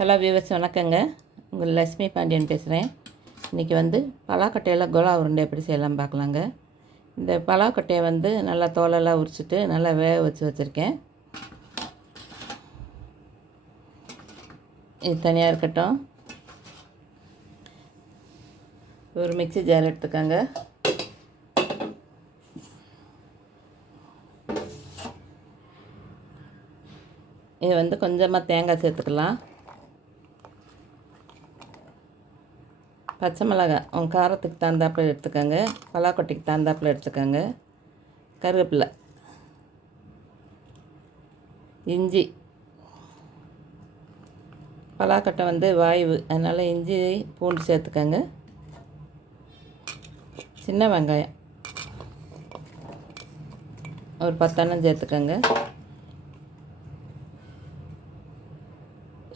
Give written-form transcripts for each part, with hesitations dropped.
Hello viewers, வணக்கங்க. உங்கள் லட்சுமி பாண்டியன் பேசுகிறேன். இன்றைக்கி பலாக்கொட்டையில் கோலா உருண்டை எப்படி செய்யலாம் பார்க்கலாங்க. இந்த பலாக்கொட்டையை நல்லா தோலெல்லாம் உரிச்சிட்டு நல்லா வேக வச்சுருக்கேன். இது தனியாக இருக்கட்டும். ஒரு மிக்ஸி ஜார் எடுத்துக்கோங்க. இது கொஞ்சமாக தேங்காய் சேர்த்துக்கலாம். பச்சை மிளகாய் உங்கள் காரத்துக்கு தகுந்தாப்பில் எடுத்துக்கோங்க. பலாக்கொட்டைக்கு தகுந்தாப்பில் எடுத்துக்கோங்க. கருவேப்பிலை, இஞ்சி. பலாக்கொட்டை வாய்வு, அதனால் இஞ்சி பூண்டு சேர்த்துக்கோங்க. சின்ன வெங்காயம் ஒரு 10 எண்ணம் சேர்த்துக்கோங்க.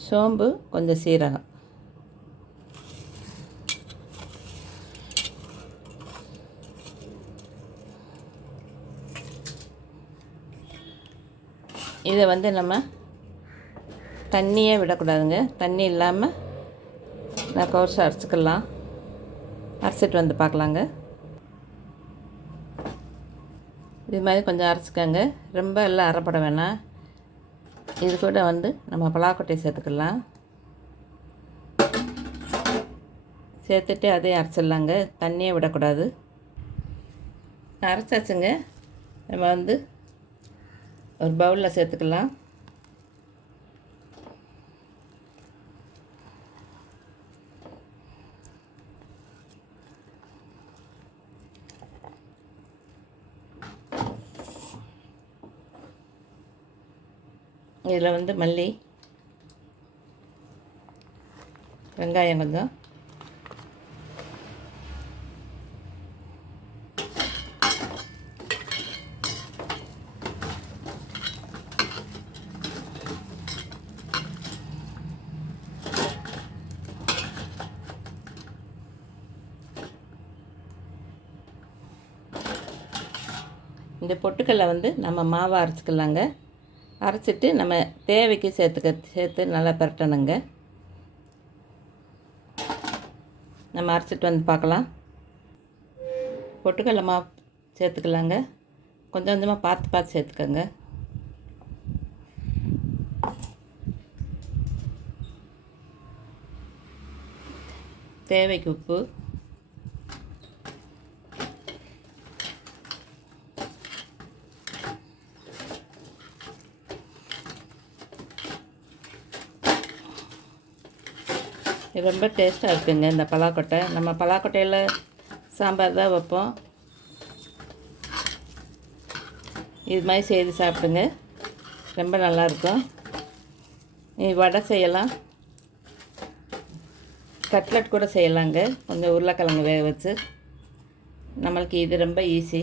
சோம்பு, கொஞ்சம் சீரகம். இதை நம்ம தண்ணியே விடக்கூடாதுங்க. தண்ணி இல்லாமல் நான் கோர்ஸ் அரைச்சிக்கலாம். அரைச்சிட்டு பார்க்கலாங்க. இது மாதிரி கொஞ்சம் அரைச்சிக்கோங்க. ரொம்ப எல்லாம் அரைப்பட வேணாம். இது கூட நம்ம பலாக்கொட்டையை சேர்த்துக்கலாம். சேர்த்துட்டு அதையும் அரைச்சிடலாங்க. தண்ணியே விடக்கூடாது. அரைச்சாச்சுங்க. நம்ம ஒரு பவுலில் சேர்த்துக்கலாம். இதில் மல்லி, வெங்காயம் கொஞ்சம், இந்த பொட்டுக்கல்லை நம்ம மாவை அரைச்சிக்கலாங்க. அரைச்சிட்டு நம்ம தேவைக்கு சேர்த்து நல்லா பரட்டணுங்க. நம்ம அரைச்சிட்டு பார்க்கலாம். பொட்டுக்கல்லை மாவு சேர்த்துக்கலாங்க. கொஞ்சம் கொஞ்சமாக பார்த்து சேர்த்துக்கோங்க. தேவைக்கு உப்பு, இது ரொம்ப டேஸ்ட்டாக இருக்குங்க இந்த பலாக்கொட்டை. நம்ம பலாக்கொட்டையில் சாம்பார் தான் வைப்போம். இது மாதிரி செய்து சாப்பிடுங்க, ரொம்ப நல்லாயிருக்கும். வடை செய்யலாம், கட்லட் கூட செய்யலாங்க. கொஞ்சம் உருளைக்கிழங்கு வேக வச்சு. நம்மளுக்கு இது ரொம்ப ஈஸி.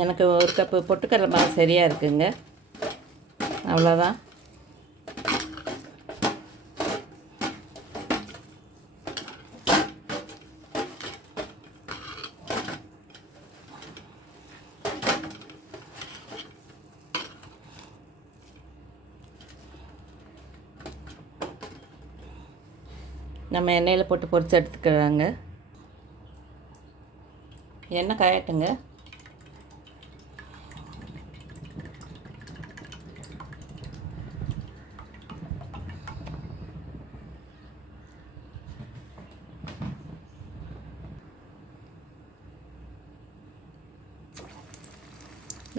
எனக்கு ஒரு கப்பு பொட்டுக்கடலை மாவு சரியாக இருக்குங்க. அவ்வளோதான். நம்ம எண்ணெயில் போட்டு பொரிச்சு எடுத்துக்கிறாங்க. எண்ணெய் காயட்டுங்க.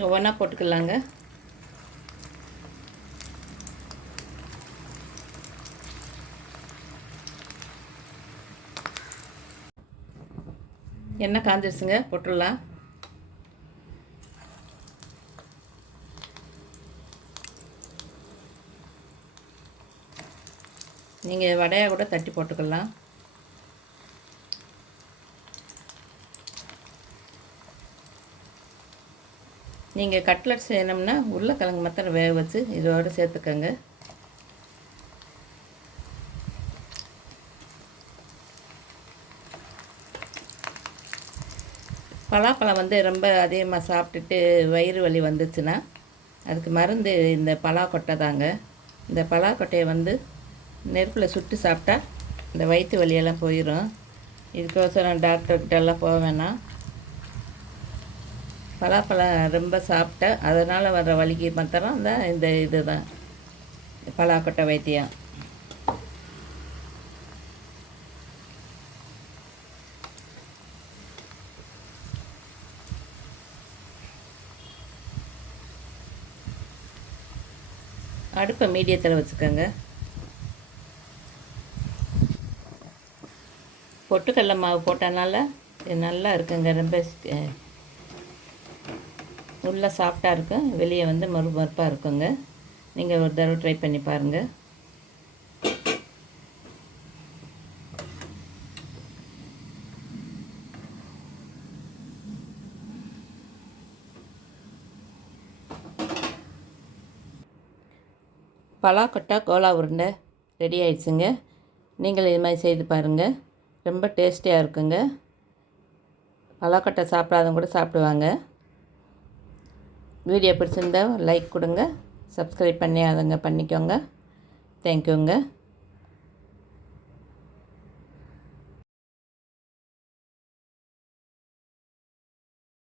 ஒவ்வொன்றா போட்டுக்கலாங்க. எண்ணெய் காஞ்சிருச்சுங்க, போட்டுடலாம். நீங்கள் வடையாக கூட தட்டி போட்டுக்கலாம். நீங்கள் கட்லட் செய்யணும்னா உருளைக்கிழங்கு மாத்திரம் வேக வச்சு இதோடு சேர்த்துக்கோங்க. பலாப்பழம் வந்து ரொம்ப அதிகமாக சாப்பிட்டுட்டு வயிறு வலி வந்துச்சுன்னா அதுக்கு மருந்து இந்த பலாக்கொட்டை தாங்க. இந்த பலாக்கொட்டையை வந்து நெருப்பில் சுட்டு சாப்பிட்டா இந்த வயிற்று வலியெல்லாம் போயிடும். இதுக்கோசரம் டாக்டர்கிட்டெல்லாம் போக வேணாம். பலாப்பழம் ரொம்ப சாப்பிட்டா அதனால் வர்ற வலிக்கு மாத்திரம் தான் இது தான் பலாக்கொட்டை வைத்தியம். அடுப்பை மீடியத்தில் வச்சுக்கோங்க. பொட்டுக்கடலை மாவு போட்டனால இது நல்லா இருக்குங்க. ரொம்ப உள்ளே சாஃப்டாக இருக்கும், வெளியே வந்து மறுமறுப்பாக இருக்குங்க. நீங்கள் ஒரு தடவை ட்ரை பண்ணி பாருங்கள். பலாக்கொட்டை கோலா உருண்டை ரெடி ஆயிடுச்சுங்க. நீங்கள் இது மாதிரி செய்து பாருங்கள். ரொம்ப டேஸ்டியாக இருக்குங்க. பலாக்கொட்டை சாப்பிடாதவங்க கூட சாப்பிடுவாங்க. வீடியோ பிடிச்சிருந்தா லைக் கொடுங்க, சப்ஸ்கிரைப் பண்ணி அதங்க பண்ணிக்கோங்க. தேங்க்யூங்க.